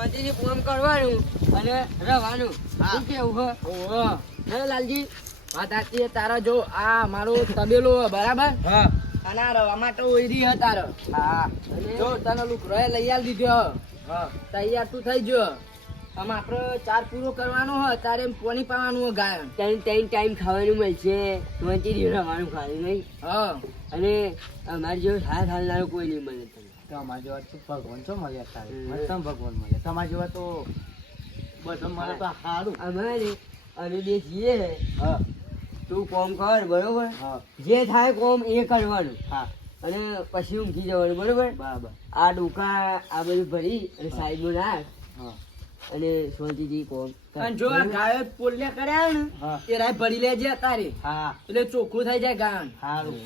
શાંતિથી ફોન કરવાનું અને રવાનું. શું કેવું હે લાલજી? વાત સાચી. તારા જો આ મારો તબેલો બરાબર, અને આ રવા માટે ઓયરી હે તારો. જો તને લુકરો લઈ આલ દીધો, તૈયાર તું થઈ ગયો. આમ આપડે ચાર પૂરો કરવાનો હોય તારે એમ પાણી પાવાનું હોય ગાય. ત્રણ ટાઈમ ખાવાનું મળશે, શાંતિથી રવાનું ખાવાનું નહીં. અને અમારી જેવો હાલ હાલનારો કોઈ નહીં મળે તને. તમારા જેવા તો ભગવાન છો મળ્યા તારે, મસ્ત ભગવાન મળ્યા. તમારા જેવા તો બધો મળે તો સારું. અમારે અને બે છીએ તું કોમ કર બરોબર. જે થાય કોમ એ કરવાનું. અને પછી ઊંઘી જવાનું બરોબર. બરાબર. આ ડોકા આ બધું ભરી અને સાઈડમાં નાખ અને શાંતિથી કોમ. અને જો આ ગાયો પોલિયા કર્યા ને એ રાય ભરી લેજે તારે. એટલે ચોખ્ખું થઈ જાય ગાય.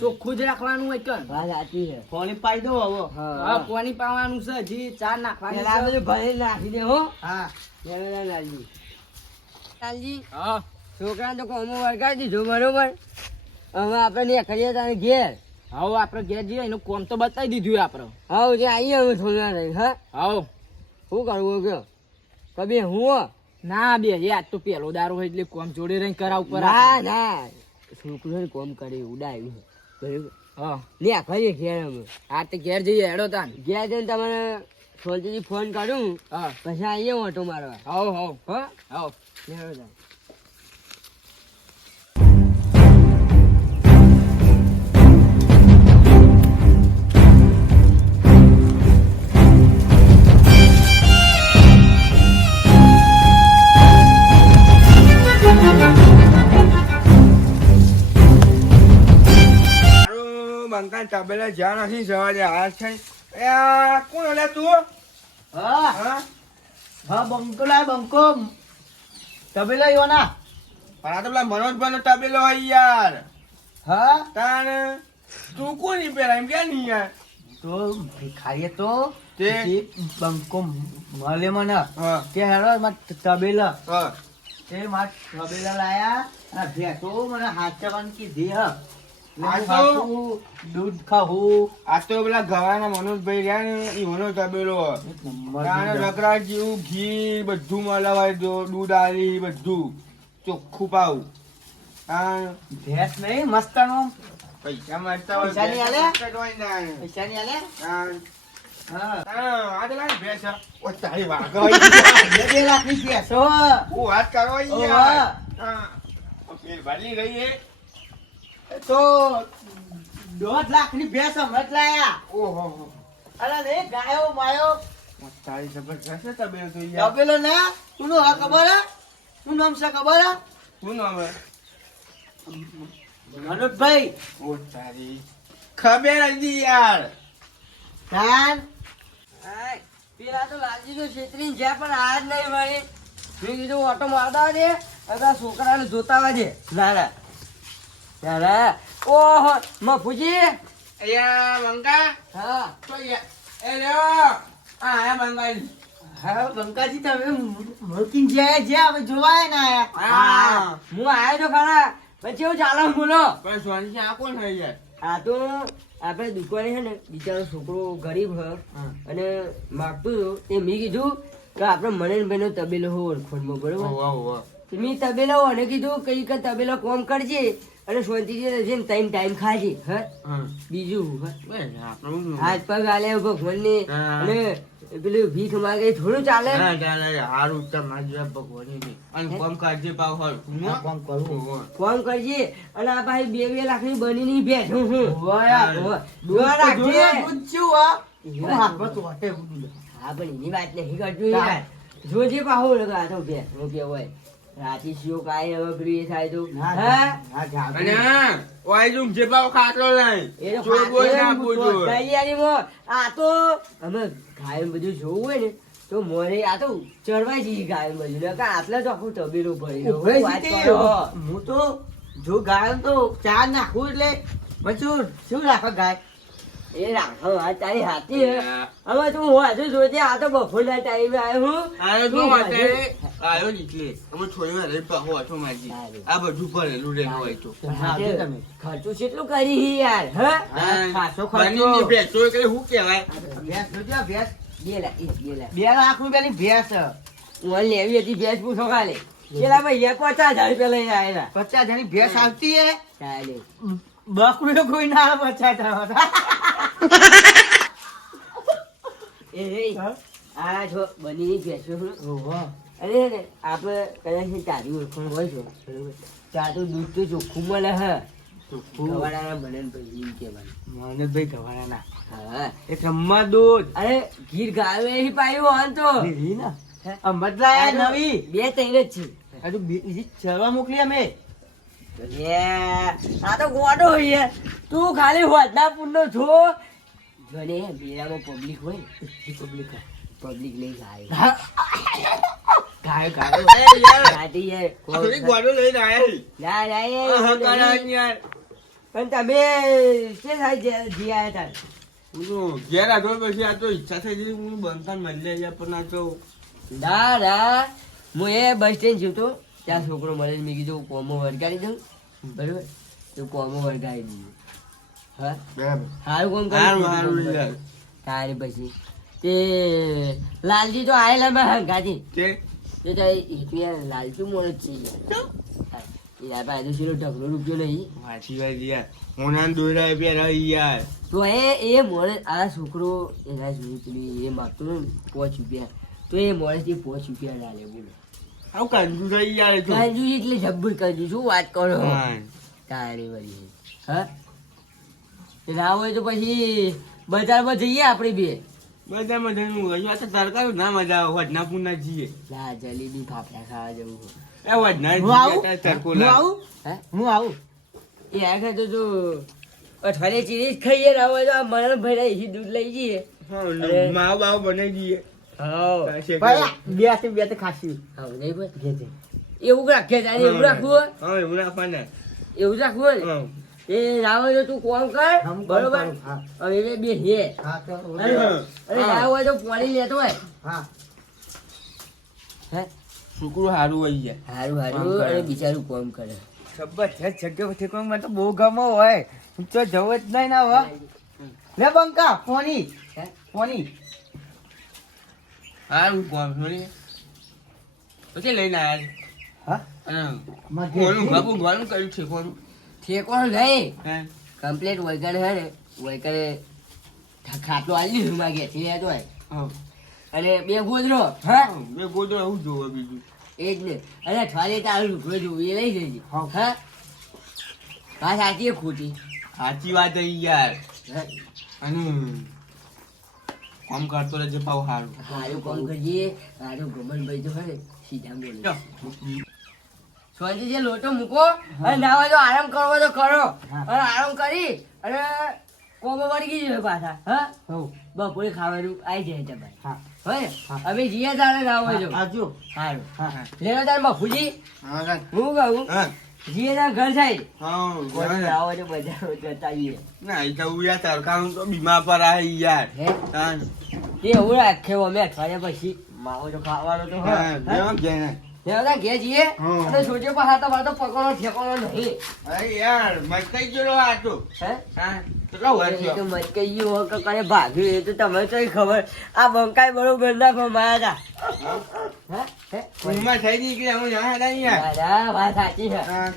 ચોખ્ખું જ રાખવાનું હોય કર. વાત સાચી છે. પાણી પાઈ દો હવે. હા પાણી પાવાનું છે. હજી ચાર નાખવાની. આ બધું ભરી નાખી દે હો. લાલજી લાલજી છોકરા તો કોમો વળગાડી દીધો બરોબર. હવે આપણે કરીએ તારે ઘેર. હવે આપડે ઘેર જઈએ એનું કોમ તો બતાવી દીધું આપડે. હા જે આવીએ હવે થોડા રહી. હા શું કરવું કયો કબી હું ના બે આજ તો પેલો દારૂ હોય એટલે કોમ જોડે રહીને કરાવ પર. ના છોકરો કોમ કરે ઉડાવ્યું બરોબર. લે કરીએ ઘેર અમે. આ તો ઘેર જઈએ હેડો તાન. ઘેર જઈને તમારે શાંતિથી ફોન કાઢું પછી આવીએ ઓટો મારવા. હાવ હેડો તાન. બંકા તબેલા જ્યાં નથી જવા દે હાથ છે. કોણ હલે તું? બંકો લાય બંકો તબેલો યો ના. પણ આ તો પેલા મનોજભાઈ નો તબેલો હોય યાર. તાણ તું કોણ ની પેલા એમ કે નહીં યાર? તો ભિખારીએ તો તે બંકો મળે મને તે હેડો તબેલા તે માર તબેલા લાયા અને ભેંસો મને હાચવાનું કીધી હ. દૂધ ખાવું. આ તો પેલા ગવાના મનોજભાઈ રહ્યા ને એ મનો તબેલો. રકરા જેવું ઘી બધું મળવાય દૂધ આલી બધું ચોખ્ખું પાવું. ભેંસ નહીં મસ્તનો પૈસા મળતા પૈસા નહીં આલે? હોય. પૈસા નહીં આલે? આ તો લાગે ભેંસ. ઓ તારી વાગ 2 લાખની ભેંસો. હું વાત કરો યાર. પેલ ભરી રહી તો 1.5 લાખની ભેંસ હમણાં જ લાયા. ઓહો અરે રે ગાયો માયો તારી જબરજસ્ત તબેલો તો યાર. તબેલો ના તું નો હા ખબર હે? શું નામ છે ખબર હે? શું નામ હે? મનોજભાઈ. ઓ તારી ખબર હતી યાર. ધાન પેલા તો લાલજી તો છેતરીને જ્યાં પણ આ જ નહીં ભાઈ. મેં કીધું ઓટો મારતા દે અથવા છોકરાને જોતા દે. ના ઓહો મફુજી. અહીંયા મંગા તો યાર એ લેવો આ મંગાઈ. હા બંકાજી તમે મૂકીને જ્યાં હવે જોવાય ને આયા. હું આવ્યો તો ખરા. પછી હું ચાલો બોલો. પણ સોનજી આ કોણ થઈ યાર? આ તો આપણે દુકાને છે ને બિચારો છોકરો ગરીબ હ અને માગતું હતું તે મેં કીધું કે આપણે મનનભાઈ નો તબેલો હો ઓળખોડમાં બરોબર. મેં તબેલો અને કીધું કઈ કે તબેલો કોમ કરજે અને શાંતિથી ટાઈમ ખાજે. બીજું હાથ પગ આલે ભગવાન ને અને પેલું ભીખ માગે થોડું ચાલે. હારું તમારે ભગવાન અને કોમ કરજે પાવ હોય કોમ કરવું કોમ કરજે. અને આ ભાઈ 2 લાખની બની ની બેઠું હું હા પણ એની વાત નહીં કરતું યાર. જોજે પાહો લગા તો બે રૂપિયા હોય રાતી શિયો કાય હવે પેલું એ થાય તો અને ઓય જો જે પાવ ખાટલો લઈ ચોર બોલ ના બોજો તૈયારીમાં આ તો અમે ગાય બધું જોવું હોય ને તો મોરે આ તો ચડવાય જઈએ ગાય બધું કે આટલા તો આખું તબેલું ભરી. હું તો જો ગાય તો ચા નાખું એટલે પછી શું રાખો ગાય એ રાખો આ તારી હાથી હે. હવે તું હજુ જોજે આ તો બપોરના ટાઈમે આવ્યો આયો નીકળે અમે થોડી વાર રહી પાહો આઠો માજી આ બધું ભરેલું રહેલું હોય તો ખર્ચો કેટલું કરી યાર. ખાસો ખર્ચો ભેંસો એટલે શું કહેવાય? ભેંસ જોજો ભેંસ 2 લાખ 2 લાખ 2 લાખ રૂપિયાની ભેંસ ઓન લેવી હતી ભેંસ પૂછો ખાલે પેલા ભાઈ 50,000 રૂપિયા લઈને આયેલા 50 જણી ભેંસ આવતી હે ચાલે બકરું તો કોઈ ના આવે 50,000 એ આ જો બની ભેંસો ઓહો અરે ને આપણે કદાચ તારી ઓળખાણ હોય છો બરોબર ત્યાં તો દૂધ તો ચોખ્ખું મળે હે ગવાડાના બને ને પછી એમ કહેવાનું મનોજભાઈ ગવાના હા એક રમ્મા દૂધ અરે ગીર ગાયો એ પાયું હોન તો લીધી ને અમદ લાયા નવી 2 3 જ છે હજુ બીજી ચરવા મોકલી અમે આ તો ગોડો હોય તું ખાલી હોદના પુરનો છો જોને મેળામાં પબ્લિક હોય પબ્લિક નહીં ગાય ગાયો ગાડી યાર થોડી ગોળો લઈને આયા ના હા ના કરાન યાર પણ તમે કે થાય જી આયા તા હું ઘેર આટો પછી આ તો ઈચ્છા થઈ ગઈ હું બનતા મળે યાર પણ આ તો ના ના હું એ બસ સ્ટેન્ડ જતો ત્યાં છોકરો મળે મેં કીધું કોમો વળગાડી દઉં બરોબર તો કોમો વળગાડી દીધું હા બરાબર સારું કોમ સારું કર્યું યાર તારે પછી તે લાલજી તો આયેલા મેં હંગાથી તે તે તો યાર લાલચું મોર જ છે યાર યાર પાસે તો શીરો ઢગલો રૂપિયો નહીં વાંચી વાત યાર મોનાન દોરા રૂપિયા રહી યાર તો એ મોડે આ છોકરો એના જોઈ પેલી એ માગતો ને 5 રૂપિયા તો એ મોડેથી 5 રૂપિયા ના લે બોલો આવું કાંજુ રહી યાર તો કાજુ એટલે જબ્બર કાજુ શું વાત કરો હા તારી વળી હા ના હોય તો પછી બજારમાં જઈએ આપણે બે બધા મજાનું રહ્યું આ તો તરકારી ના મજા આવે વડના પૂના જઈએ ના જલેબી ફાફડા ખાવા જવું એ વડના હું આવું? જઈએ તરકો હું લાગ આવું હે હું આવું એ આ ખાતો તો અઠવાડિયે ચીરી ખાઈએ ના હોય તો આ મને ભાઈ એથી દૂધ લઈ જઈએ હા માવ બાવ બનાવી દઈએ હા ભાઈ બે તો ખાસી હા નહીં ભાઈ ઘે છે એવું રાખે તારે એવું રાખવું હા એવું રાખવાના એવું રાખવું ને હા એ ના હોય તો તું કોમ કર હમ કોમ બરોબર કરું, હા. હવે એ બે હે હા તો અરે અરે ના હોય તો પાણી લેતો હોય હા હે છોકરું સારું હોય યાર હારું કામ હારું કરે. અને બિચારું કોમ કરે જબરજસ્ત જગ્યા ઠેકાણું મને તો બહુ ગમો હોય હું તો જવું જ નહીં ના હવે લે બંકા ફોની હે ફોની સારું કોમ થોડી પછી લઈને હા આવ્યા માં કોનું ઘેર બાપુ ગોળનું કર્યું છે કોનું ઠેકોણ નહીં હે કમ્પ્લેટ વૈકણ હે ને વૈકણે ખાટલો આલી દીધું માગે થી લેતો હોય હા અને 2 ગોદરો હા મેં ગોદો એવું જોવે બીજું એ જ ને અને અઠવાડિયે તારું લુગડો જોવું એ લઈ જજે હા. હા વાત સાચી કે ખોટી સાચી વાત છે યાર હા? અને કામ કરતો રહેજે પાવ સારું હારું કામ કરજે હારું ગમનભાઈ તો હે સીધા બોલે સોજી જે લોટો મૂકો અને ના હોય તો આરામ કરવો તો કરો હા. અને આરામ કરી અને કોમો વળગી જશે પાછા હા હઉ બપોરે ખાવાનું આવી જાય તમારે હા હોય હા. અમે જીએ તારે ના હોય જો આજો સારું હા લેવા તાર બાપુજી હા હું કહું હા જીએ તાર ઘર સાઈડ કોઈ હા ના હોય તો બજાર જતા આવીએ ના એ તો યાર તરકાનું તો બીમાર પર આવે યાર હે હા તે એવું રાખ્યો અમે અઠવાડિયા પછી માવો તો ખાવાનો તો હા હા જેમ કે ને લેવા તાર ઘેર જઈએ હા. અને સોજો પર હાથો મારતો પકડો ઠેકાણો નહીં અરે યાર મસ્કાઈ ગયેલો આ તો હે હા કેટલા વર્ષ એ તો થયો? મત કહી ગયું કે કરે ભાગ્યું એ તો તમને તો ખબર આ બંકાઈ બરોબર ના ભમાયા હતા હા? હે હે ઊંઘમાં થઈ ગઈ કે હું ના યાર દાદા વાત સાચી છે હા